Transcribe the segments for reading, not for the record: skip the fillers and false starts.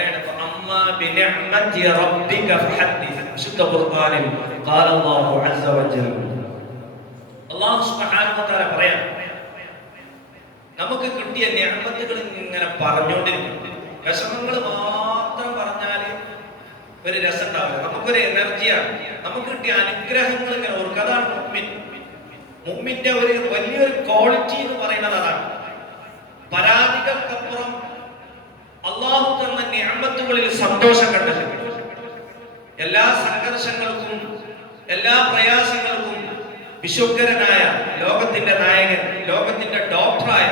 അങ്ങനെയാണ് അമ്മാ ബിനിഅമതി റബ്ബിക ഫഹദ്ദിസ്. വിശുദ്ധ ഖുർആനിൽ ഖാല അല്ലാഹു അസ്സ വജൽ, അല്ലാഹു സുബ്ഹാനഹു വ തആല പറയാം, നമുക്ക് കിട്ടിയ നിഅമത്തുകൾ ഇങ്ങനെ പറഞ്ഞുകൊണ്ടിരിക്കും. വിഷമങ്ങൾ മാത്രം പറഞ്ഞാൽ ഒരു രസം ഉണ്ടാവില്ല, നമുക്കൊരു എനർജിയാണ്. നമുക്ക് കിട്ടിയ അനുഗ്രഹങ്ങൾ ഇങ്ങനെ ഓർക്കുക. അതാണ് മുഅ്മിൻ. മുഅ്മിന്റെ ഒരു വലിയൊരു ക്വാളിറ്റി എന്ന് പറയുന്നത് അതാണ്. പരാതികൾക്കപ്പുറം അല്ലാഹു തന്ന നിഅമത്തുകളിൽ സന്തോഷം കണ്ടെത്തുക. എല്ലാ സംഘർഷങ്ങൾക്കും എല്ലാ പ്രയാസങ്ങൾക്കും വിശുദ്ധനായ ലോകത്തിന്റെ നായകൻ, ലോകത്തിന്റെ ഡോക്ടറായ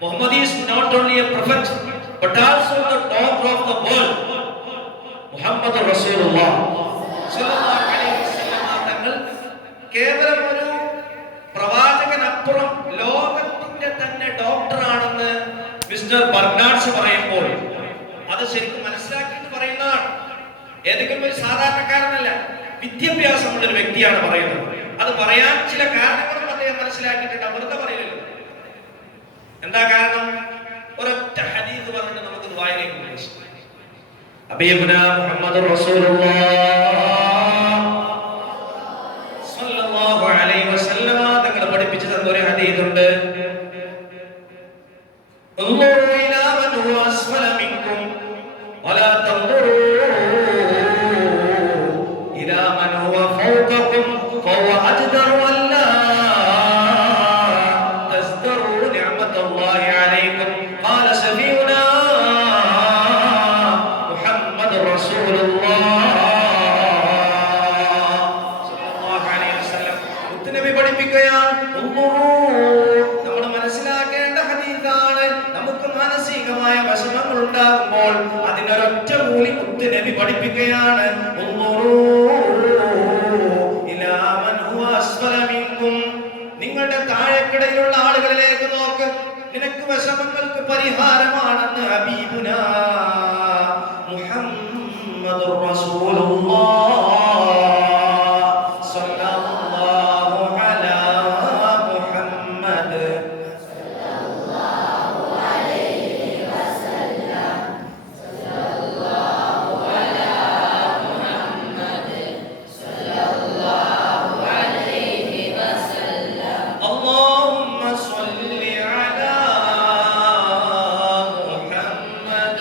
Muhammad is not only a prophet but also the doctor of the world. Muhammad റസൂലുള്ളാഹ് സ്വല്ലല്ലാഹു അലൈഹി വസല്ലം തങ്ങൾ കേവലം ഒരു പ്രവാചകനപ്പുറം ലോകത്തിന്റെ തന്നെ ഡോക്ടറാണെന്ന് മിസ്റ്റർ ബർണാഡ്സ് പറയുമ്പോൾ അത് ശരിക്കും മനസ്സിലാക്കിയിട്ട് പറയുന്നതാണ്. ഏതെങ്കിലും ഒരു സാധാരണക്കാരനല്ല, വിദ്യാഭ്യാസമുള്ള ഒരു വ്യക്തിയാണ് പറയുന്നത്. അത് പറയാൻ ചില കാരണങ്ങളും അദ്ദേഹം മനസ്സിലാക്കിയിട്ടുണ്ട്. വെറുതെ പറയില്ലല്ലോ. എന്താ കാരണം? ഒരൊറ്റ ഹദീസ് പറഞ്ഞിട്ട് നമുക്ക് ദുആയിലേക്ക് പ്രവേശിക്കാം. ഹബീബുനാ മുഹമ്മദ് റസൂലുള്ളാഹ് സ്വല്ലല്ലാഹു അലൈഹി വസല്ലം തങ്ങൾ പഠിപ്പിച്ചു തന്ന ഒരു ഹദീസ് ഉണ്ട്. انظروا إلى من هو أسفل منكم ولا تنظروا إلى من هو فوقكم فهو أجدر ألا تزدروا نعمة الله عليكم. قال سفيهنا محمد رسول الله صلى الله عليه وسلم. മുത്തുനബി പഠിപ്പിക്കുകയാണ്, നമ്മൾ മനസ്സിലാക്കേണ്ട ഹദീസാണ്. നമുക്ക് മാനസികമായ വിഷമങ്ങൾ ഉണ്ടാകുമ്പോൾ അതിനൊരൊറ്റ മൂലി മുത്തുനബി പഠിപ്പിക്കുകയാണ്, നിങ്ങളുടെ താഴെക്കിടയിലുള്ള ആളുകളിലേക്ക് നോക്ക്, നിനക്ക് വിഷമങ്ങൾക്ക് പരിഹാരമാണെന്ന് ഹബീബുനാ മുഹമ്മദുർ റസൂലുള്ളാഹ് സ്വല്ലല്ലാഹു അലാ മുഹമ്മദ് സ്വല്ലല്ലാഹു അലൈഹി വസല്ലം സ്വല്ലല്ലാഹു അലാ മുഹമ്മദ് സ്വല്ലല്ലാഹു അലൈഹി വസല്ലം اللهم صل على محمد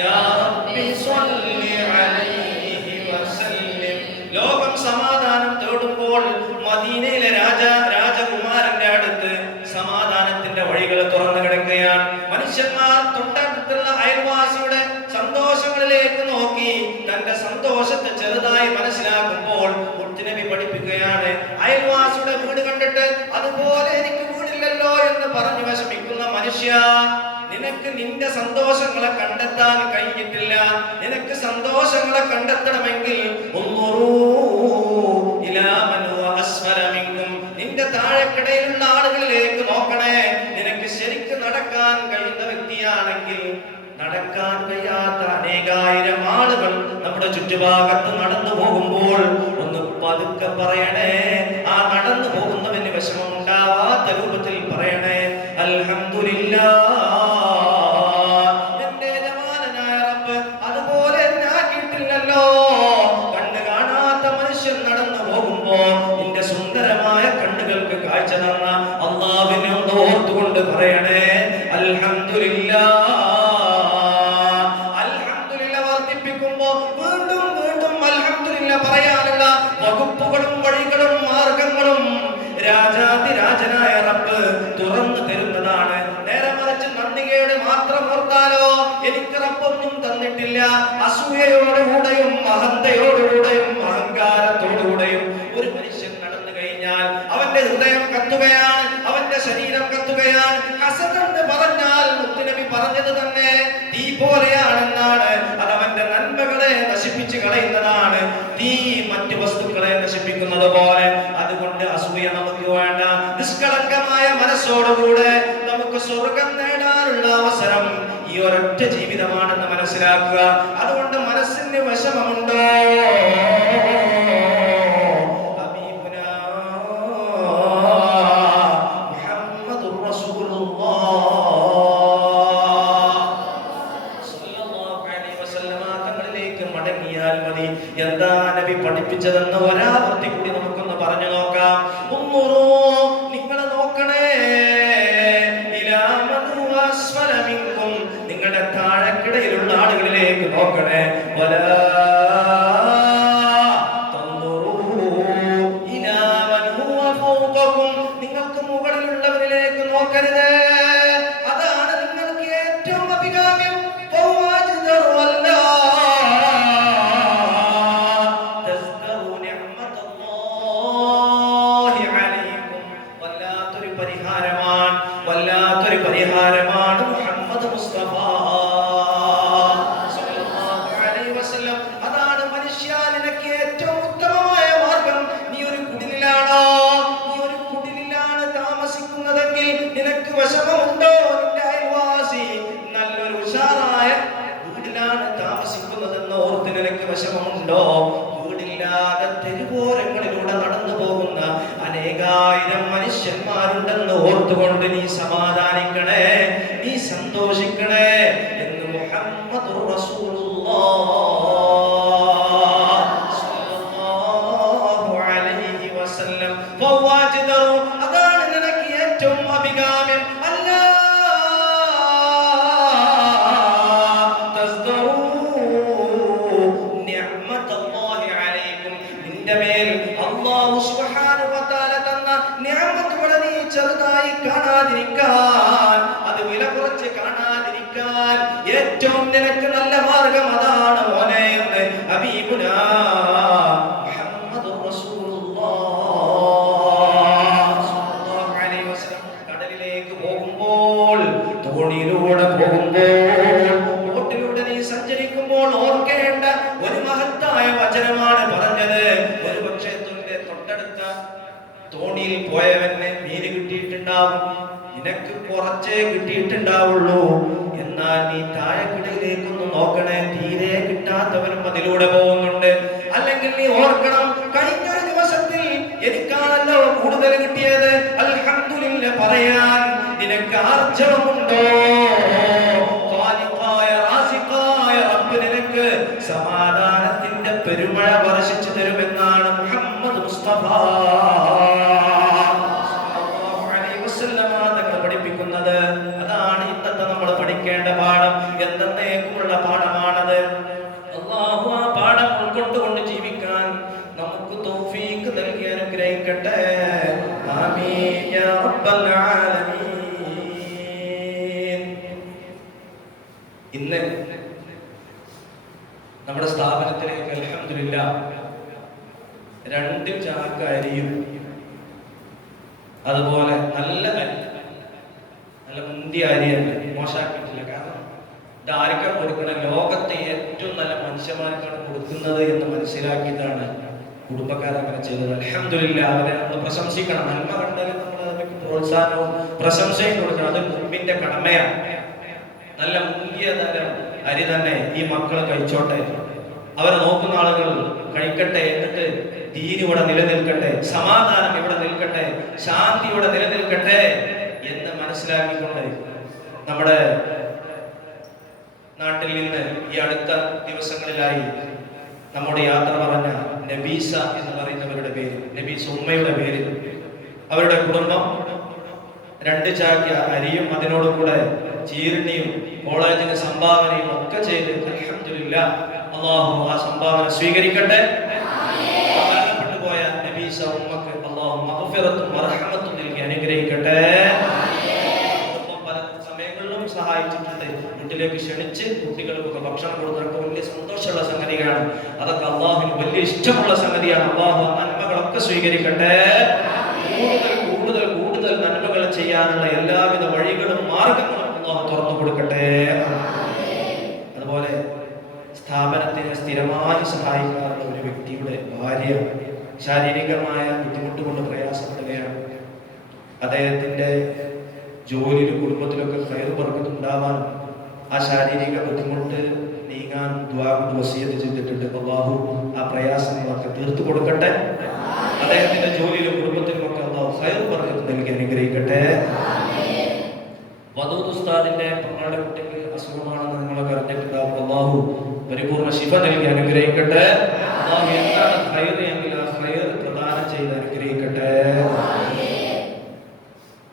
يا رب صل عليه وسلم. ലോകം സമാധാനം തേടുമ്പോൾ മദീനയിലെ രാജകുമാരന്റെ അടുത്ത് സമാധാനത്തിന്റെ വഴികൾ തുറന്നു കിടക്കുകയാണ്. മനുഷ്യന്മാർ തൊട്ടടുത്തുള്ള അയൽവാസിയുടെ സന്തോഷങ്ങളിലേക്ക് നോക്കി തന്റെ സന്തോഷത്തെ ചെറുതായി മനസ്സിലാക്കുമ്പോൾ മുത്തുനബി പഠിപ്പിക്കുകയാണ്, അയൽവാസിയുടെ വീട് കണ്ടിട്ട് അതുപോലെ എനിക്ക് വീടില്ലല്ലോ എന്ന് പറഞ്ഞു വിഷമിക്കുന്ന മനുഷ്യ, നിനക്ക് നിന്റെ സന്തോഷങ്ങളെ കണ്ടെത്താൻ കഴിഞ്ഞിട്ടില്ല. നിനക്ക് സന്തോഷങ്ങളെ കണ്ടെത്തണമെങ്കിൽ നിന്റെ താഴെക്കിടയിലുള്ള ആളുകളിലേക്ക് നോക്കണേ. നിനക്ക് ശരിക്ക് നടക്കാൻ കഴിയുന്ന വ്യക്തിയാണെങ്കിൽ, നടക്കാൻ കഴിയാത്ത അനേകായിരം ആളുകൾ നമ്മുടെ ചുറ്റുഭാഗത്ത് നടന്നു പോകുമ്പോൾ ഒന്ന് പതുക്കെ പറയണേ. ആ നടന്നു പോകുന്നവന് വിഷമം ഉണ്ടാവാത്ത രൂപത്തിൽ പറയണേ, അൽഹംദുലില്ലാഹ്, എന്റെ യജമാനനായ റബ്ബ് അതുപോലെ ആക്കിയിട്ടില്ലല്ലോ. കണ്ണ് കാണാത്ത മനുഷ്യൻ നടന്നു പോകുമ്പോ നിന്റെ സുന്ദരമായ കണ്ണുകൾക്ക് കാഴ്ച തന്ന അല്ലാഹുവിനെ ഒന്ന് ഓർത്തുകൊണ്ട് പറയണേ, അൽഹംദുലില്ലാഹ്. വീണ്ടും വീണ്ടും അൽഹംദുലില്ലാഹ് പറയാനുള്ള വകുപ്പുകളും വഴികളും മാർഗങ്ങളും രാജാതിരാജനായ റബ്ബ് തുറന്നു തരുന്നതാണ്. നേരെ മറിച്ച് നന്ദികേട് മാത്രം ഓർത്താലോ, എനിക്ക് റബ്ബൊന്നും തന്നിട്ടില്ല, അസൂയയോടുകൂടെയും അഹന്തയോടുകൂടെയും അഹങ്കാരത്തോടുകൂടെയും ഒരു മനുഷ്യൻ നടന്നു കഴിഞ്ഞാൽ അവന്റെ ഹൃദയം കത്തുകയാണ്, അവന്റെ ശരീരം കത്തുകയാണ്. ഹസദെന്ന് പറഞ്ഞാൽ മുത്തുനബി പറഞ്ഞത് തന്നെ തീ പോലെയാണെന്നാണ്. അത് അവന്റെ നന്മകളെ നശിപ്പിച്ച് കളയുന്നതാണ്, തീ മറ്റു വസ്തുക്കളെ നശിപ്പിക്കുന്നത് പോലെ. അതുകൊണ്ട് അസൂയ നമുക്ക് വേണ്ട. നിഷ്കളങ്കമായ മനസ്സോടുകൂടെ നമുക്ക് സ്വർഗം നേടാനുള്ള അവസരം ഈ ഒരൊറ്റ ജീവിതമാണെന്ന് മനസ്സിലാക്കുക. അതുകൊണ്ട് മനസ്സിന് വിഷമമുണ്ടോ, മുഹമ്മദുർ റസൂലുള്ളാഹ് സ്വല്ലല്ലാഹു അടങ്ങിയാൽ മതി. എന്താ നബി പഠിപ്പിച്ചതെന്ന് ഒരാവർത്തി കൂടി നമുക്കൊന്ന് പറഞ്ഞു നോക്കാം. നിങ്ങൾ നോക്കണേ, നിങ്ങളുടെ താഴെക്കിടയിലുള്ള ആളുകളിലേക്ക് നോക്കണേ. നിങ്ങൾക്ക് മുകളിലുള്ളവരിലേക്ക് നോക്കരുത്. അതാണ് നിങ്ങൾക്ക് ഏറ്റവും അഭികാമ്യം. വല്ലാത്തൊരു പരിഹാരമാണ് മുഹമ്മദ് മുസ്തഫ സല്ലല്ലാഹു അലൈഹി വസല്ലം. അതാണ് മനുഷ്യ, നിനക്ക് ഏറ്റവും ഉത്തമമായ മാർഗം. നീ ഒരു കുടിലിലാണ് താമസിക്കുന്നതെങ്കിൽ നിനക്ക് വിഷമമുണ്ടോ? നിന്റെ അയൽവാസി നല്ലൊരു ഉഷാറായ വീടിലാണ് താമസിക്കുന്നതെന്ന് ഓർത്ത് നിനക്ക് വിഷമമുണ്ടോ? വീടില്ലാതെ തെരുവോരങ്ങളിലൂടെ നടന്നു പോകുന്ന അനേകായിരം മനുഷ്യന്മാരുണ്ടെന്ന് ഓർത്തുകൊണ്ട് നീ സമാധാനിക്കണേ, നീ സന്തോഷിക്കണേ എന്ന് മുഹമ്മദുർ റസൂലുള്ളാഹ് സ്വല്ലല്ലാഹു അലൈഹി വസല്ലം. അതാണ് നിനക്ക് ഏറ്റവും അഭികാമ്യം. നിന്റെ മേൽ അല്ലാഹു സുബ്ഹാനഹു വ തആല തന്ന നിഅമത്തുകളെ നീ ചെറുതായി കാണാതിരിക്കാൻ, അത് വില കുറച്ച് കാണാതിരിക്കാൻ ഏറ്റവും നിനക്ക് നല്ല മാർഗം അതാണ് മോനെ എന്ന് ഹബീബുനാ മുഹമ്മദുർ റസൂലുള്ളാഹ് സ്വല്ലല്ലാഹു അലൈഹി വസല്ലം. കടലിലേക്ക് പോകുമ്പോൾ, തോണിയിലൂടെ പോകുമ്പോൾ, ബോട്ടിലൂടെ നീ സഞ്ചരിക്കുമ്പോൾ ഓർക്കേണ്ട ഒരു മഹത്തായ വചനമാണ് പറഞ്ഞത്. ഒരു പക്ഷേ തൊട്ടടുത്ത തോണിയിൽ പോയവന് മീന് കിട്ടിയിട്ടുണ്ടാവും, നിനക്ക് കുറച്ചേ കിട്ടിയിട്ടുണ്ടാവുള്ളൂ. എന്നാൽ നീ താഴെക്കിടയിലേക്കൊന്ന് നോക്കണേ, തീരെ കിട്ടാത്തവനും അതിലൂടെ പോകുന്നുണ്ട്. അല്ലെങ്കിൽ നീ ഓർക്കണം, കഴിഞ്ഞൊരു ദിവസത്തിൽ എനിക്കാണല്ലോ കൂടുതൽ കിട്ടിയത്, അൽഹംദുലില്ലാ പറയാൻ നിനക്ക് ആർജവമുണ്ടോ? ഖാലിഖായ റാസിഖായ റബ്ബ് നിനക്ക് സമാധാനത്തിന്റെ പെരുമഴ വർഷിച്ചു തരുമെന്നാണ് മുഹമ്മദ് മുസ്തഫ പഠിപ്പിക്കുന്നത്. അതാണ് ഇന്നത്തെ നമ്മൾ പഠിക്കേണ്ട പാഠം. എന്നേക്കുമുള്ള പാഠമാണത്. അല്ലാഹു ആ പാഠം ഉൾക്കൊണ്ടുകൊണ്ട് ജീവിക്കാൻ നമുക്ക് തൗഫീഖ് നൽകി അനുഗ്രഹിക്കട്ടെ. ആമീൻ യാ റബ്ബൽ ആലമീൻ. ഇന്ന് നമ്മുടെ സ്ഥാപനത്തിലേക്ക് അൽഹംദുലില്ലാ 2 ചാക്ക് അരിയും അതുപോലെ നല്ല മുന്തിയ അരിയാണ്, മോശമാക്കിയിട്ടില്ല. കാരണം ഇത് ആർക്കാണ് കൊടുക്കണം? ലോകത്തെ ഏറ്റവും നല്ല മനുഷ്യന്മാർക്കാണ് കൊടുക്കുന്നത് എന്ന് മനസ്സിലാക്കിയിട്ടാണ് കുടുംബക്കാരങ്ങനെ ചെയ്തത്. അൽഹംദുലില്ലാ, അവരെ നമ്മൾ പ്രശംസിക്കണം. നന്മ കണ്ടാലും നമ്മൾ അതിലേക്ക് പ്രോത്സാഹനവും പ്രശംസയും കൊടുക്കണം. അത് മുമ്പിന്റെ കടമയാണ്. നല്ല മുന്തിയ തരം അരി തന്നെ ഈ മക്കൾ കഴിച്ചോട്ടെ, അവരെ നോക്കുന്ന ആളുകൾ കഴിക്കട്ടെ. എന്നിട്ട് ദീൻ ഇവിടെ നിലനിൽക്കട്ടെ, സമാധാനം ഇവിടെ നിൽക്കട്ടെ, ശാന്തി ഇവിടെ നിലനിൽക്കട്ടെ എന്ന് മനസ്സിലാക്കിക്കൊണ്ട് നമ്മുടെ നാട്ടിൽ നിന്ന് ഈ അടുത്ത ദിവസങ്ങളിലായി നമ്മുടെ യാത്ര പറഞ്ഞ നബീസ എന്ന് പറയുന്നവരുടെ പേര്, നബീസ ഉമ്മയുടെ പേര്, അവരുടെ കുടുംബം 2 ചാക്ക് അരിയും അതിനോടുകൂടെ ചീരണിയും കോളേജിന് സംഭാവനയും ഒക്കെ ചെയ്ത് അൽഹംദുലില്ലാ അല്ലാഹു ആ സംഭാവന സ്വീകരിക്കട്ടെ. മരണപ്പെട്ടു പോയ നബീസ ഉമ്മക്ക് അല്ലാഹു മഗ്ഫിറത്തും മർഹമത്തും നൽകി അനുഗ്രഹിക്കട്ടെ. പല സമയങ്ങളിലും സഹായിച്ചിട്ടുണ്ട്. വീട്ടിലേക്ക് ക്ഷണിച്ച് കുട്ടികൾക്കൊക്കെ ഭക്ഷണം കൊടുത്തൊക്കെ വലിയ സന്തോഷമുള്ള സംഗതികളാണ്. അതൊക്കെ അല്ലാഹുവിന് വലിയ ഇഷ്ടമുള്ള സംഗതിയാണ്. അല്ലാഹു നന്മകളൊക്കെ സ്വീകരിക്കട്ടെ. കൂടുതൽ നന്മകൾ ചെയ്യാനുള്ള എല്ലാവിധ വഴികളും മാർഗങ്ങളും അല്ലാഹു തുറന്നു കൊടുക്കട്ടെ. അതുപോലെ സ്ഥാപനത്തിന് സ്ഥിരമായി സഹായിക്കാറുള്ള ഒരു വ്യക്തിയുടെ ഭാര്യ ശാരീരികമായ ബുദ്ധിമുട്ട് കൊണ്ട് പ്രയാസപ്പെടുകയാണ്. അദ്ദേഹത്തിന്റെ ജോലിയിലും കുടുംബത്തിലൊക്കെ ഖൈർ ബർക്കത്ത് ഉണ്ടാവാനും ആ ശാരീരിക ബുദ്ധിമുട്ട് നീങ്ങാൻ ദുആ കൊണ്ട് വസിയത്ത് ചെയ്തിട്ടുണ്ട്. അല്ലാഹു ആ പ്രയാസങ്ങളൊക്കെ തീർത്തു കൊടുക്കട്ടെ. അദ്ദേഹത്തിന്റെ ജോലിയിലും കുടുംബത്തിലും ഒക്കെ അല്ലാഹു ഖൈർ ബർക്കത്ത് നൽകി അനുഗ്രഹിക്കട്ടെ. വദൂദ് ഉസ്താദിന്റെ പെങ്ങളുടെ കുട്ടിക്ക് അസുഖമാണെന്ന് നിങ്ങളൊക്കെ അറിഞ്ഞിട്ടുണ്ടാവും. അല്ലാഹു പരിപൂർണ്ണ ശിഫ നൽകി അനുഗ്രഹിക്കട്ടെ. അല്ലാഹു എന്താണ് ഖൈർ എങ്കിൽ ആ ഖൈർ പ്രദാനം ചെയ്ത് അനുഗ്രഹിക്കട്ടെ.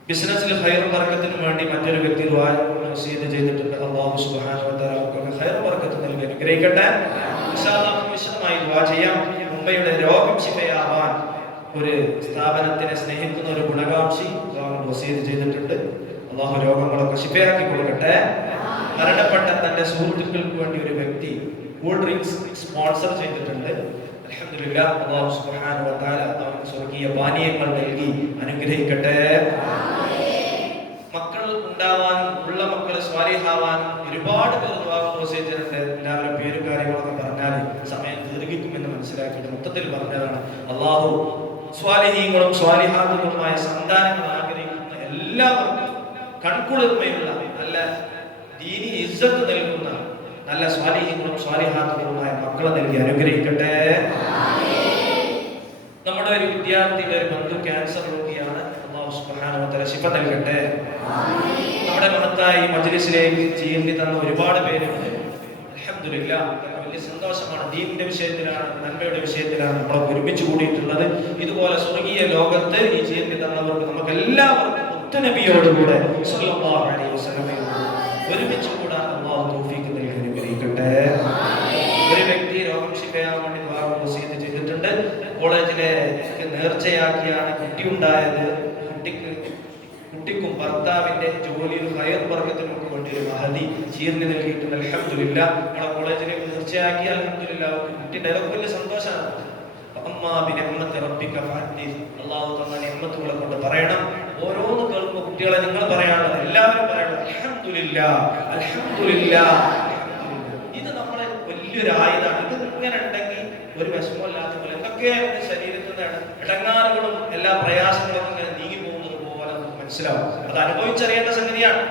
ബിസിനസ്സിൽ ഖൈറും ബർക്കത്തിനും വേണ്ടി മറ്റൊരു വ്യക്തി ദുആ വസിയത്ത് ചെയ്തിട്ടുണ്ട്. അല്ലാഹു സുബ്ഹാനഹു വ തആല അവർക്ക് ഖൈറും ബർക്കത്തും നൽകി അനുഗ്രഹിക്കട്ടെ. ഇൻഷാ അല്ലാഹ് നമുക്ക് വിശദമായി ദുആ ചെയ്യാം. മുംബൈയുടെ രോഗം ശിഫയാവാൻ ഒരു സ്ഥാപനത്തിനെ സ്നേഹിക്കുന്ന ഒരു ഗുണകാംക്ഷി വസിയത്ത് ചെയ്തിട്ടുണ്ട്. അല്ലാഹു രോഗങ്ങളൊക്കെ ശിഫയാക്കി കൊടുക്കട്ടെ. മരണപ്പെട്ട തന്റെ സുഹൃത്തുക്കൾക്ക് വേണ്ടി ഒരു വ്യക്തി കൂൾ ഡ്രിങ്ക്സ് സ്പോൺസർ ചെയ്തിട്ടുണ്ട്. അൽഹംദുലില്ലാഹ്, അല്ലാഹു സുബ്ഹാനഹു വ തആല അവർക്ക് സ്വർഗ്ഗീയ പാനീയങ്ങൾ നൽകി അനുഗ്രഹിക്കട്ടെ. മക്കൾ ഉണ്ടാവാനും ഉള്ള മക്കൾ സ്വാലിഹാവാനും ഒരുപാട് പേർ ദുആ ചെയ്തിട്ടുണ്ട്. എല്ലാവരുടെ പേരും കാര്യങ്ങളൊക്കെ പറഞ്ഞാൽ സമയം ദീർഘിക്കുമെന്ന് മനസ്സിലാക്കിയിട്ട് മൊത്തത്തിൽ പറഞ്ഞതാണ്. അല്ലാഹു സ്വാലിഹീങ്ങളും സ്വാലിഹാത്തുകളുമായ സന്താനങ്ങൾ ആഗ്രഹിക്കുന്ന എല്ലാവർക്കും കൺകുളിർമയുള്ള നല്ല ദീനി ഇസ്സത്ത് നൽകുന്ന നല്ല സ്വാലിഹീങ്ങളും സ്വാലിഹാത്തുകളുമായ മക്കളെ നൽകി അനുഗ്രഹിക്കട്ടെ. നമ്മുടെ ഒരു വിദ്യാർത്ഥിയുടെ ഒരു ബന്ധു ക്യാൻസർ രോഗിയാണ്. അല്ലാഹു സുബ്ഹാനഹു വ തആല ശിഫ നൽകട്ടെ. നമ്മുടെ മഹത്തായ ഈ മജ്ലിസിലേക്ക് ജീവി തന്ന ഒരുപാട് പേരുണ്ട്. അൽഹംദുലില്ലാഹ്, വലിയ സന്തോഷമാണ്. ദീനിന്റെ വിഷയത്തിലാണ്, നന്മയുടെ വിഷയത്തിലാണ് നമ്മൾ ഒരുമിച്ച് കൂടിയിട്ടുള്ളത്. ഇതുപോലെ സ്വർഗീയ ലോകത്ത് ഈ ജീവി തന്നവർക്ക് നമുക്ക് എല്ലാവർക്കും മുത്തുനബിയോടുകൂടെ സ്വല്ലല്ലാഹു അലൈഹി വസല്ലമയോട് ഒരുമിച്ച് കൂടാൻ അല്ലാഹു തൗഫീഖ് നൽകി അനുഗ്രഹിക്കട്ടെ. ഒരു വ്യക്തി രോഗം ശിഫയാവാൻ വേണ്ടി ദുആ വസിയത്ത് ചെയ്തിട്ടുണ്ട്. കോളേജിലെ നേർച്ചയാക്കിയാണ് കുട്ടി ഉണ്ടായത്. കുട്ടിക്കും ഭർത്താവിന്റെ ജോലിയിൽ ഖൈർ ബർക്കത്തിനും ഒക്കെ വേണ്ടി ഒരു മഹദി ചീർന്ന് നൽകിയിട്ടുണ്ട്. അൽഹംദുലില്ലാഹ്, നമ്മളെ കോളേജിലെ നേർച്ചയാക്കി അൽഹംദുലില്ലാഹ് കുട്ടിയുടെ വലിയ സന്തോഷമാണ്. അല്ലാഹു തന്ന നിഅമത്തുകളെ കൊണ്ട് പറയണം. ഓരോന്ന് കേൾക്കുമ്പോൾ കുട്ടികളെ നിങ്ങൾ പറയാനുള്ളത് എല്ലാവരും പറയണം അൽഹംദുലില്ലാഹ്, അൽഹംദുലില്ലാഹ്. ഇത് നമ്മളെ വലിയൊരു ആയുധമാണ്. ഇത് ഇങ്ങനെ ഉണ്ടെങ്കിൽ ഒരു വിഷമമില്ലാത്ത പോലെ എന്തൊക്കെയാണ് ശരീരത്തിൽ നിന്ന് ഇടങ്ങാറുകളും എല്ലാ പ്രയാസങ്ങളും ഇങ്ങനെ നീങ്ങി പോകുന്നത് പോലെ നമുക്ക് മനസ്സിലാവും. അത് അനുഭവിച്ചറിയേണ്ട സംഗതിയാണ്.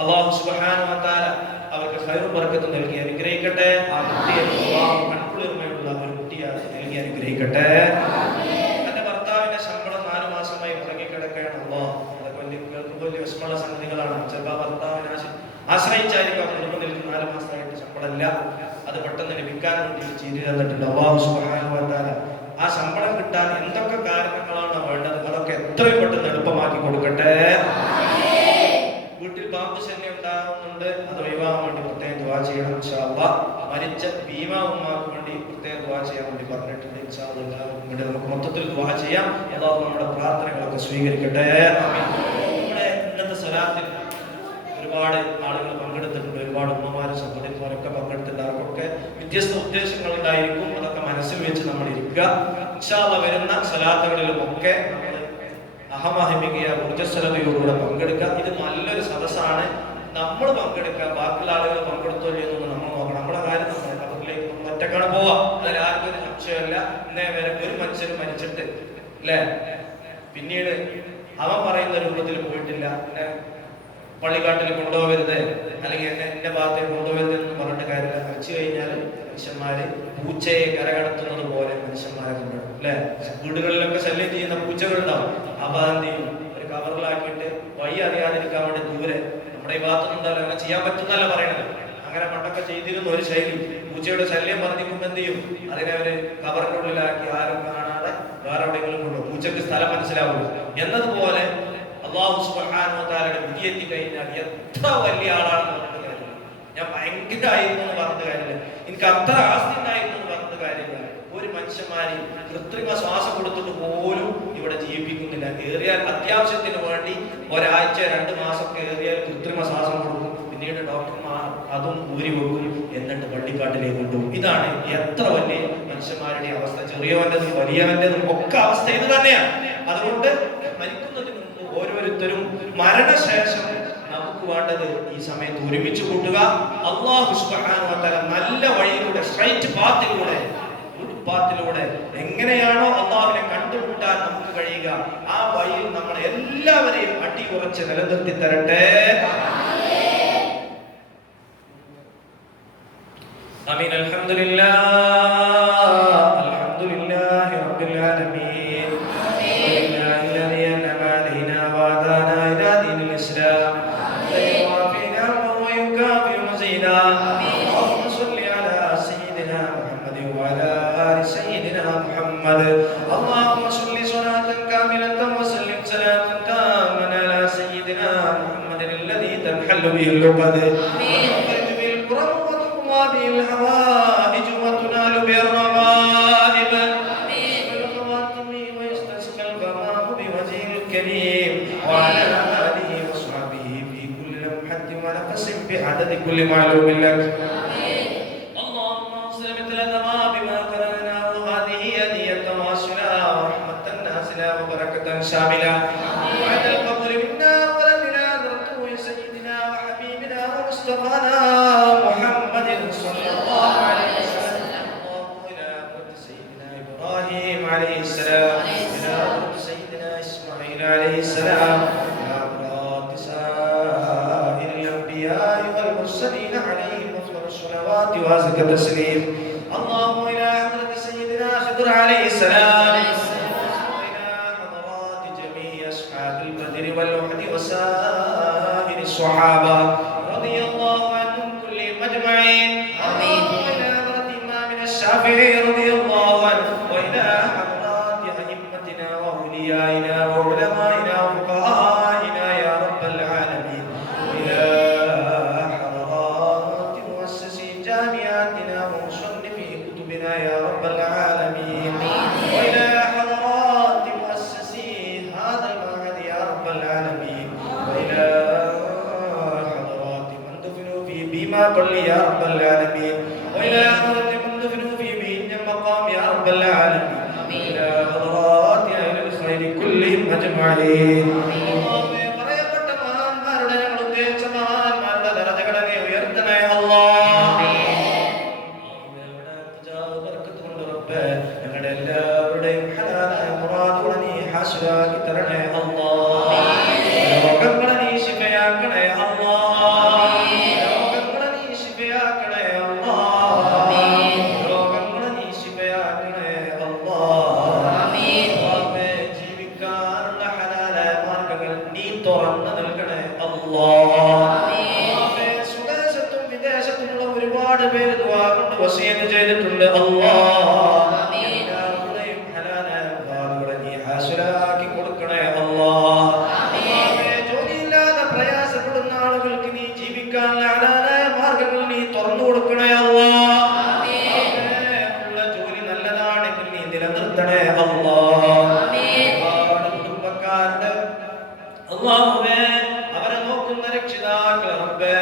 അല്ലാഹു സുബ്ഹാനഹു വ തആല അവർക്ക് ഖൈറും ബർക്കത്തും നൽകി അനുഗ്രഹിക്കട്ടെ. ആ കുട്ടിയെ അല്ലാഹു കൺകുളിർമയുള്ള ഒരു കുട്ടിയായി നൽകി അനുഗ്രഹിക്കട്ടെ. തന്റെ ഭർത്താവിന്റെ ശമ്പളം 4 മാസമായി മുടങ്ങിക്കിടക്കുകയാണ്. അല്ലാഹു അതൊക്കെ വലിയ വിഷമമുള്ള സംഗതികളാണ്. ചിലപ്പോൾ ഭർത്താവിനെ ആശ്രയിച്ചായിരിക്കും കുടുംബം നിൽക്കുന്ന 4 മാസമായിട്ട് ശമ്പളമില്ല. അത് പെട്ടെന്ന് ലഭിക്കാൻ വേണ്ടി ചെയ്തു തന്നിട്ടുണ്ട്. അല്ലാഹു സുബ്ഹാനഹു വ തആല ആ ശമ്പളം കിട്ടാൻ എന്തൊക്കെ കാരണങ്ങളാണ് വേണ്ടത് അതൊക്കെ എത്രയും പെട്ടെന്ന് എളുപ്പമാക്കി കൊടുക്കട്ടെ. വീട്ടിൽ പാമ്പ് ശല്യം ഉണ്ടാകുന്നുണ്ട്, അത് ഒഴിവാക്കാൻ വേണ്ടി പ്രത്യേകം ദുആ ചെയ്യണം ഇൻഷാ അല്ലാഹ്. മരിച്ച ഭീമ ഉമ്മാക്ക് വേണ്ടി പ്രത്യേകം ദുആ ചെയ്യാൻ വേണ്ടി പറഞ്ഞിട്ടുണ്ട്. ഇൻഷാ അല്ലാഹ് എല്ലാവർക്കും വേണ്ടി നമുക്ക് മൊത്തത്തിൽ ദുആ ചെയ്യാം. അല്ലാഹു നമ്മുടെ പ്രാർത്ഥനകളൊക്കെ സ്വീകരിക്കട്ടെ. ആമീൻ. നമ്മുടെ ഇന്നത്തെ സ്വലാത്തിൽ ഒരുപാട് ആളുകൾ പങ്കെടുത്തിട്ടുണ്ട്. ഒരുപാട് ഉമ്മമാരും സഹോദരിമാരൊക്കെ പങ്കെടുത്തിട്ടുണ്ട്. അവർക്കൊക്കെ വ്യത്യസ്ത ഉദ്ദേശങ്ങൾ ഉണ്ടായിരിക്കും. അതൊക്കെ മനസ്സിൽ വെച്ച് നമ്മൾ ഇരിക്കുക. ഇൻഷാ അല്ലാഹ് വരുന്ന സ്വലാത്തുകളിലുമൊക്കെ നമ്മൾ അഹമഹിമികയ ഊർജ്ജസ്വലതയോടുകൂടെ പങ്കെടുക്കുക. ഇത് നല്ലൊരു സദസ്സാണ്. നമ്മൾ പങ്കെടുക്കുക, ബാക്കിയുള്ള ആളുകൾ പങ്കെടുത്തോ എന്നൊന്നും നമ്മൾ നോക്കണം. നമ്മുടെ കാര്യം നമ്മൾ കബറിലേക്ക് നമ്മൾ ഒറ്റക്കാണ് പോവാ. അതിൽ ആർക്കും ഒരു സംശയമല്ല. ഇന്നേ വരെ ഒരു മനുഷ്യനും മരിച്ചിട്ട് അല്ലേ പിന്നീട് അവൻ പറയുന്ന രൂപത്തിൽ പോയിട്ടില്ല. എന്നെ പള്ളിക്കാട്ടിൽ കൊണ്ടുപോകരുത് അല്ലെങ്കിൽ എന്റെ ഭാഗത്തേക്ക് കൊണ്ടുപോകരുത് എന്ന് പറഞ്ഞിട്ട് കാര്യമില്ല. മരിച്ചു കഴിഞ്ഞാൽ മനുഷ്യന്മാര് പൂച്ചയെ കരകടത്തുന്നത് പോലെ മനുഷ്യന്മാരെ കൊണ്ടുപോകും അല്ലെ. വീടുകളിലൊക്കെ ശല്യം ചെയ്യുന്ന പൂച്ചകളുണ്ടാവും. അപ്പൊ എന്ത് ചെയ്യും? ഒരു കവറിലാക്കിയിട്ട് വഴി അറിയാതിരിക്കാൻ വേണ്ടി ദൂരെ നമ്മുടെ ഈ ഭാഗത്തുനിന്നുണ്ടല്ലോ അങ്ങനെ ചെയ്യാൻ പറ്റുന്നല്ല പറയണത്. അങ്ങനെ പണ്ടൊക്കെ ചെയ്തിരുന്ന ഒരു ശൈലി. പൂച്ചയുടെ ശല്യം വർദ്ധിക്കുമ്പോൾ എന്ത് ചെയ്യും? അതിനെ ഒരു കവറിന്റെ ഉള്ളിലാക്കി ആരും കാണാതെ വേറെ എവിടെയെങ്കിലും കൊണ്ടുപോകും. പൂച്ചക്ക് സ്ഥലം മനസ്സിലാവുള്ളൂ എന്നതുപോലെ അല്ലാഹു സുബ്ഹാനഹു വ തആലയുടെ വിധി എത്തി കഴിഞ്ഞാൽ എത്ര വലിയ ആളാണെന്ന് പറഞ്ഞിട്ട് കാര്യമില്ല. ഞാൻ ഭയങ്കരമായിരുന്നു എന്ന് പറഞ്ഞിട്ട് കാര്യമില്ല. എനിക്ക് അത്ര ആസ്തി ഉണ്ടായിരുന്നു എന്ന് പറഞ്ഞിട്ട് കാര്യമില്ല. ഒരു മനുഷ്യന്മാരെ കൃത്രിമ ശ്വാസം കൊടുത്തിട്ട് പോലും ഇവിടെ ജീവിപ്പിക്കുന്നില്ല. ഏറിയാൽ അത്യാവശ്യത്തിന് വേണ്ടി ഒരാഴ്ച 2 മാസമൊക്കെ ഏറിയാൽ കൃത്രിമ ശ്വാസം കൊടുക്കും. പിന്നീട് ഡോക്ടർമാർ അതും ഊരി വെക്കും. എന്നിട്ട് പള്ളിക്കാട്ടിലേക്ക് കൊണ്ടുപോകും. ഇതാണ് എത്ര വലിയ മനുഷ്യന്മാരുടെ അവസ്ഥ. ചെറിയവന്റെതും വലിയവന്റെതും ഒക്കെ അവസ്ഥ ഇത് തന്നെയാണ്. അതുകൊണ്ട് മരിക്കുന്നതിന് ഓരോരുത്തരും മരണശേഷം നമുക്ക് വേണ്ടത് ഈ സമയത്ത് ഒരുമിച്ച് കൂട്ടുക. അല്ലാഹു സുബ്ഹാനഹു വ തആല നല്ല വഴിയിലൂടെ സ്ട്രൈറ്റ് പാത്തിലൂടെ എങ്ങനെയാണോ അല്ലാഹുവിനെ കണ്ടുമുട്ടാൻ നമുക്ക് കഴിയുക ആ വഴിയിൽ നമ്മൾ എല്ലാവരെയും അടിയുറച്ച് നിലനിർത്തി തരട്ടെ. ആമീൻ. അൽഹംദുലില്ലാഹി റബ്ബിൽ ആലമീൻ. اللهم صل على سيدنا محمد وعلى آل سيدنا محمد. اللهم صل صلاة كاملة وسلم سلاما تاما على سيدنا محمد الذي تنحل به العقد وتنفرج به الكرب وتقضى به الحوائج وتنال به الرغائب والخواتم ويستسقى الغمام بوجهه الكريم وعلى آله وصحبه في كل لمحة ونفس بعدد كل معلوم لك. اللهم اغفر مثل ثواب ما قرأناه هذه هدية واصلة ورحمة نازلة وبركة شاملة وعند القبر منا ولدنا نرجو سيدنا وحبيبنا ومصطفانا محمد صلى الله عليه وسلم. اللهم إلى حضرة سيدنا إبراهيم عليه السلام، إلى حضرة سيدنا إسماعيل عليه السلام، إلى حضرة سائر الأنبياء والمرسلين عليهم أفضل الصلوات وأزكى التسليم. اللهم إلى حضرة سيدنا خضر عليه السلام، وإلى حضرات جميع أصحاب البدر والوحد وسائر الصحابة رضي الله عنهم كلهم أجمعين. وإلى حضرة إمامنا الشافعي رضي الله عنه، وإلى حضرات أئمتنا وأوليائنا وعلمائنا وفقهائنا يا رب العالمين. وإلى حضرات مؤسسي جامعاتنا ومصنفي كتبنا يا رب العالمين. وإلى حضرات مؤسسي هذا المعهد يا رب العالمين. وإلى حضرات من دفنوا في بما قل يا رب العالمين. وإلى حضرات من دفنوا في بين المقام يا رب العالمين. وإلى حضرات أهل الخير كلهم أجمعين. പറയപ്പെട്ട മഹാന്മാരുടെ ഞങ്ങൾ ഉദ്ദേശിച്ച മഹാന്മാരുടെ ദരജകളെ ഉയർത്തണേ അല്ലാഹ്. ഞങ്ങളുടെ എല്ലാവരുടെയും ഹലാലായ മുറാദുകളെ നീ ഹാസിലാക്കി തരണേ അല്ലാഹ്. രോഗങ്ങളെ നീ ശിഫയാക്കണേ അല്ലാഹ്. രോഗങ്ങളെ നീ ശിഫയാക്കണേ അല്ലാഹ്. രോഗങ്ങളെ നീ ശിഫയാക്കണേ അല്ലാഹ്. ജീവിക്കാനുള്ള ഹലാലായ മാർഗ്ഗങ്ങൾ നീ തുറന്നു നൽകണേ അല്ലാഹ്. സ്വദേശത്തും വിദേശത്തുമുള്ള ഒരുപാട് പേര് ദുആ കൊണ്ട് വസിയത്ത് ചെയ്തിട്ടുണ്ട് അല്ലാഹ്. എല്ലാവരുടെയും ഹലാലായ മുറാദുകളെ നീ ഹാസിലാക്കി കൊടുക്കണേ അല്ലാഹ്. ജോലിയില്ലാതെ പ്രയാസപ്പെടുന്ന ആളുകൾക്ക് നീ ജീവിക്കാനുള്ള ഹലാലായ മാർഗ്ഗങ്ങൾ നീ തുറന്നു കൊടുക്കണേ അല്ലാഹ്. ഉള്ള ജോലി നല്ലതാണെങ്കിൽ നീ നിലനിർത്തണേ അല്ലാഹ്. ഒരുപാട് കുടുംബക്കാരുടെ അല്ലാഹുവേ അവരെ നോക്കുന്ന രക്ഷിതാക്കൾ റബ്ബേ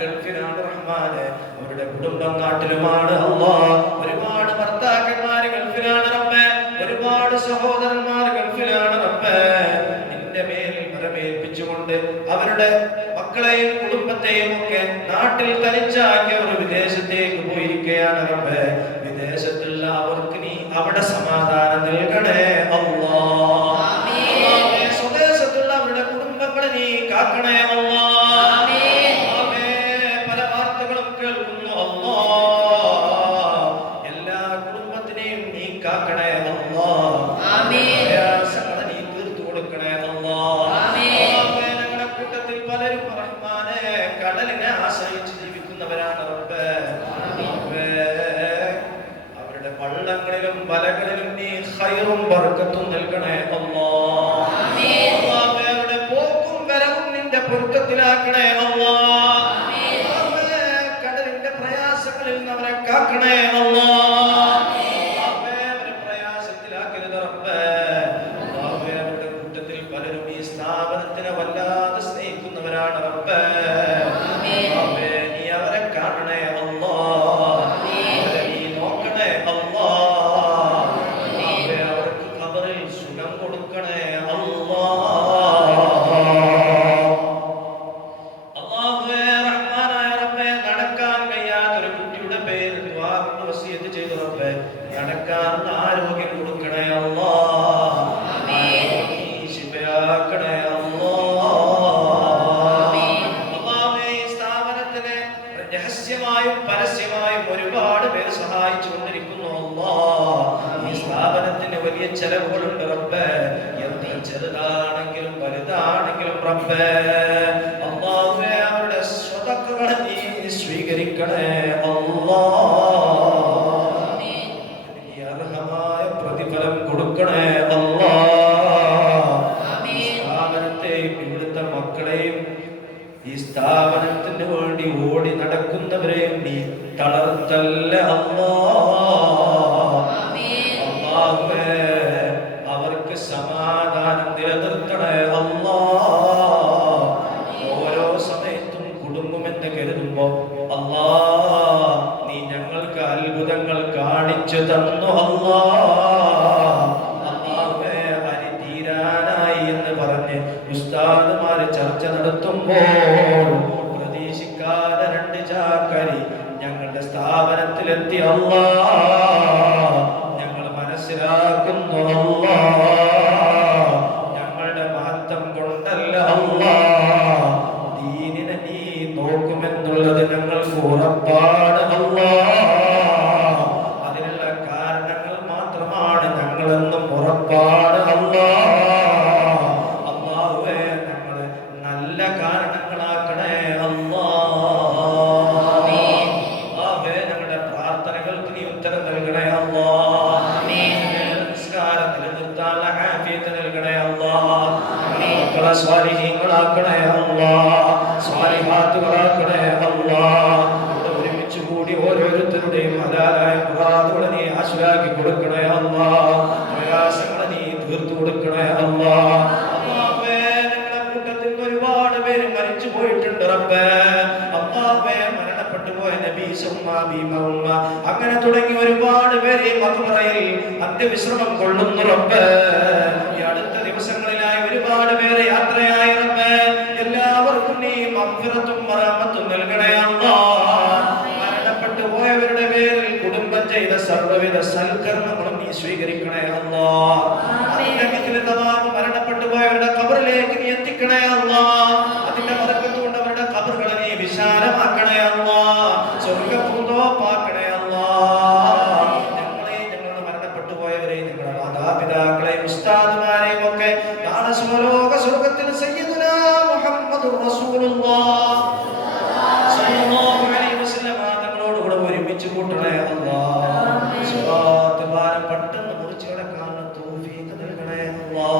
ഗൾഫിലാണ് റഹ്മാനെ, അവരുടെ കുടുംബം നാട്ടിലുമാണ് അല്ലാഹ്. ഒരുപാട് ഭർത്താക്കന്മാർ ഗൾഫിലാണ് റബ്ബേ, ഒരുപാട് സഹോദരന്മാർ ഗൾഫിലാണ് റബ്ബേ. നിന്റെ മേലിൽ മരമേൽപ്പിച്ചുകൊണ്ട് അവരുടെ മക്കളെയും കുടുംബത്തെയും ഒക്കെ നാട്ടിൽ തനിച്ചാക്കി അവർ വിദേശത്തേക്ക് പോയിരിക്കുകയാണ് റബ്ബേ. വിദേശത്തുള്ള അവർക്ക് നീ അവിടെ സമാധാനം നൽകണേ അല്ലാഹ്. സ്വദേശത്തുള്ള അവരുടെ കുടുംബങ്ങളെ നീ കാക്കണേ അല്ലാഹ്. പല വാർത്തകളും കേൾക്കുന്നു അല്ലാഹ്. എല്ലാ കുടുംബത്തിനെയും നീ കാക്കണേ അല്ലാഹ്. പ്രയാസങ്ങളെ നീ തീർത്തു കൊടുക്കണേ അല്ലാഹ്. ഞങ്ങളുടെ കൂട്ടത്തിൽ പലരും റഹ്മാനെ കടലിനെ ആശ്രയിച്ച് ജീവിക്കുന്നവരാണ് റബ്ബേ. അവരുടെ വള്ളങ്ങളിലും വലകളിലും നീ ഖൈറും ബർക്കത്തും നൽകണേ അല്ലാഹ്. അവരുടെ പോക്കും വരവും നിന്റെ പൊരുത്തത്തിലാക്കണേ അല്ലാഹ്. കടലിന്റെ പ്രയാസങ്ങളിൽ നിന്ന് അവരെ കാക്കണേ അല്ലാഹ്. അവരെ പ്രയാസത്തിലാക്കരുത് റബ്ബേ. അവരുടെ കൂട്ടത്തിൽ പലരും ഈ സ്ഥാപനത്തിനെ വല്ലാതെ സ്നേഹിക്കുന്നവരാണ് റബ്ബേ. നീ അവരെ കാണണേ അല്ലാഹ്. നീ നോക്കണേ അല്ലാഹ്. അവർക്ക് ഖബറിൽ സുഖം കൊടുക്കണേ അല്ലാഹ്. അല്ലാഹുവേ റഹ്മാനായ റബ്ബേ നടക്കാൻ കഴിയാത്തൊരു കുട്ടിയുടെ പേര് ദുആ കൊണ്ട് വസിയത്ത് ചെയ്തു റബ്ബേ. നടക്കാനുള്ള ആരോഗ്യം കൊടുക്കണേ അല്ലാഹ്. നീ ശിഫയാക്കണേ അല്ലാഹ്. അല്ലാഹുവേ ഈ സ്ഥാപനത്തിനെ രഹസ്യമായും പരസ്യമായും ഒരുപാട് പേര് സഹായിച്ചുകൊണ്ടിരിക്കുന്നു അല്ലാഹ്. ഈ സ്ഥാപനത്തിന് വലിയ ചെലവുകളുണ്ട് റബ്ബേ. എത്ര ചെറുതാണെങ്കിലും വലുതാണെങ്കിലും റബ്ബേ അല്ലാഹുവേ അവരുടെ സ്വതക്കകളെ നീ സ്വീകരിക്കണേ അല്ലാ. അർഹമായ പ്രതിഫലം കൊടുക്കണേ അല്ലാ. സ്ഥാപനത്തെയും ഇവിടുത്തെ മക്കളെയും ഈ സ്ഥാപനത്തിന് വേണ്ടി ഓടി നടക്കുന്നവരെയും നീ തളർത്തല്ല അല്ലാ. അല്ലാഹുവേ, അവർക്ക് സമാധാനം നിലനിർത്തണേ അല്ലാ. ഓരോ സമയത്തും കുടുംബമെന്ന് കരുതുമ്പോ അല്ലാ, നീ ഞങ്ങൾക്ക് അത്ഭുതങ്ങൾ കാണിച്ചു തന്നു അല്ലാ. അല്ലാഹുവേ, അരി തീരാനായി എന്ന് പറഞ്ഞ് ഉസ്താദുമാര് ചർച്ച നടത്തുമ്പോൾ പ്രതീക്ഷിക്കാതെ 2 ചാക്കരി ഞങ്ങളുടെ സ്ഥാപനത്തിലെത്തി അല്ലാ. ഞങ്ങൾ മനസ്സിലാക്കുന്നു അല്ലാ, ഞങ്ങളുടെ മഹത്വം കൊണ്ടല്ല അല്ലാ, ദീനിനെ നീ നോക്കുമെന്നുള്ളത് ഞങ്ങൾക്ക് ഉറപ്പാണ് അല്ലാ. അതിനുള്ള കാരണങ്ങൾ മാത്രമാണ് ഞങ്ങളെന്നും ഉറപ്പാണ് അല്ലാ. അല്ലാഹുവേ, ഞങ്ങളെ നല്ല കാരണങ്ങളാക്കണേ അല്ലാ. അല്ലാഹുവേ, ഞങ്ങളുടെ പ്രാർത്ഥനകൾക്ക് നീ ഉത്തരം നൽകണേ അല്ലാ. നിസ്കാരം നിലനിർത്താനുള്ള ആഫിയത്ത് നൽകണേ അല്ലാ. മക്കളെ സ്വാലിഹീങ്ങളാക്കണേ അല്ലാ. സ്വാലിഹാത്തുകളാക്കണേ അല്ലാ. ഒരുമിച്ച് കൂടി ഓരോരുത്തരുടെയും ഹലാലായ മുറാദുകളെ നീ ആശീർവാദി കൊടുക്കണേ അല്ലാ. പ്രയാസങ്ങളെ നീ തീർത്തു കൊടുക്കണേ അല്ലാ. അല്ലാഹുവേ, ഞങ്ങളുടെ കൂട്ടത്തിൽ ഒരുപാട് പേര് മരിച്ചു പോയിട്ടുണ്ട് റബ്ബേ. അല്ലാഹുവേ, മരണപ്പെട്ടു പോയ നബീസ ഉമ്മ, ബീമ ഉമ്മ, അങ്ങനെ തുടങ്ങി ഒരുപാട് പേര് ഈ മഖ്ബറയിൽ അന്ത്യവിശ്രമം കൊള്ളുന്നു റബ്ബേ. ഈ അടുത്ത ദിവസങ്ങളിലായി ഒരുപാട് പേര് യാത്രയായി റബ്ബേ. എല്ലാവർക്കും നീ മഗ്ഫിറത്തും റഹ്മത്തും നൽകണേ അല്ലാ. മരണപ്പെട്ടു പോയവരുടെ പേരിൽ കുടുംബം ചെയ്ത സർവ്വവിധ സൽക്കർമ്മങ്ങളും നീ സ്വീകരിക്കണേ അല്ലാ. മരണപ്പെട്ടു പോയവരുടെ ഖബറിലേക്ക് നീ എത്തിക്കണേ അല്ലാ. അതിന്റെ ബർക്കത്ത് കൊണ്ട് അവരുടെ ഖബറുകളെ നീ വിശാലമാക്കണേ അല്ലാ. സ്വർഗ്ഗപൂന്തോപ്പാക്കണേ അല്ലാ. ഞങ്ങളെയും ഞങ്ങളുടെ മരണപ്പെട്ടു പോയവരെയും ഞങ്ങളുടെ മാതാപിതാക്കളെയും ഉസ്താദുമാരെയും ഒക്കെ നാളെ സുലോക സ്വർഗ്ഗത്തിൽ സയ്യിദുനാ മുഹമ്മദുർ റസൂലുള്ളാഹ് സ്വല്ലല്ലാഹു അലൈഹി വസല്ലം തങ്ങളോടുകൂടെ ഒരുമിച്ച് കൂട്ടണേ അല്ലാ. സ്വലാത്ത് ഭാരം പെട്ടെന്ന് മുറിച്ചു കിടക്കാനുള്ള തൗഫീഖ് നൽകണേ അല്ലാ.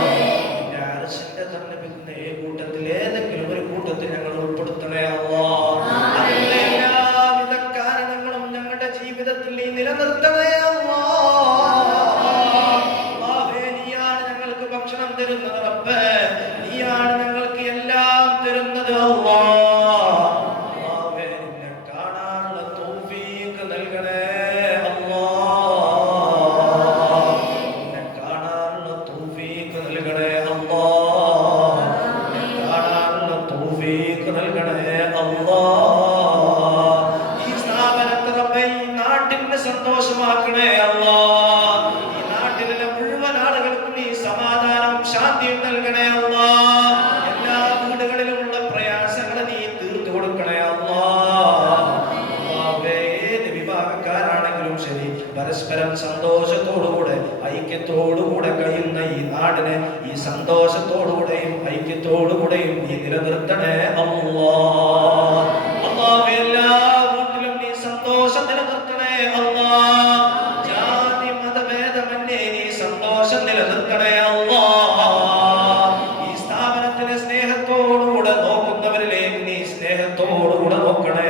നിന്റെ അർശിന്റെ തണലിന്റെ കൂട്ടത്തിൽ ഏതെങ്കിലും ഒരു കൂട്ടത്തിൽ ഞങ്ങൾ ഉൾപ്പെടുത്തണേ അല്ലാ. അതിന്റെ എല്ലാവിധ കാരണങ്ങളും ഞങ്ങളുടെ ജീവിതത്തിൽ നീ നിലനിർത്തണേ അല്ലാ. അല്ലാഹുവേ, നീയാണ് ഞങ്ങൾക്ക് ഭക്ഷണം തരുന്നത് റബ്ബേ. നീയാണ് ഞങ്ങൾക്ക് എല്ലാം തരുന്നത് അല്ലാ. അല്ലാഹുവേ, നിന്നെ കാണാനുള്ള തൗഫീഖ് നൽകണേ അല്ലാ. നിന്നെ കാണാനുള്ള തൗഫീഖ് നൽകണേ അല്ലാ. നിന്നെ കാണാനുള്ള തൗഫീഖ് നൽകണേ അല്ലാ. ഈ സ്ഥാപനത്തെ റബ്ബേ, ഈ നാട്ടിനെ സന്തോഷമാക്കണേ അല്ലാ. ഈ നാട്ടിലെ മുഴുവൻ ആളുകൾക്കും നീ സമാധാനം ശാന്തിയും നൽകണേ അല്ലാ. എല്ലാ വീടുകളിലുമുള്ള പ്രയാസങ്ങളെ നീ തീർത്തു കൊടുക്കണേ അല്ലാ. അല്ലാഹുവേ, ഏത് വിഭാഗക്കാരാണെങ്കിലും ശരി, പരസ്പരം സന്തോഷത്തോടുകൂടെ ഐക്യത്തോടുകൂടെ കഴിയുന്ന ഈ നാടിനെ ഈ സന്തോഷത്തോടുകൂടെയും ഐക്യത്തോടുകൂടെയും നീ നിലനിർത്തണേ അല്ലാ. അല്ലാഹുവേ, എല്ലാ വീട്ടിലും നീ സന്തോഷം നിലനിർത്തണേ അല്ലാ. ജാതി മതഭേദമന്യേ നീ സന്തോഷം നിലനിർത്തണേ അല്ലാ. ഈ സ്ഥാപനത്തിനെ സ്നേഹത്തോടുകൂടെ നോക്കുന്നവരിലേക്ക് നീ സ്നേഹത്തോടുകൂടെ നോക്കണേ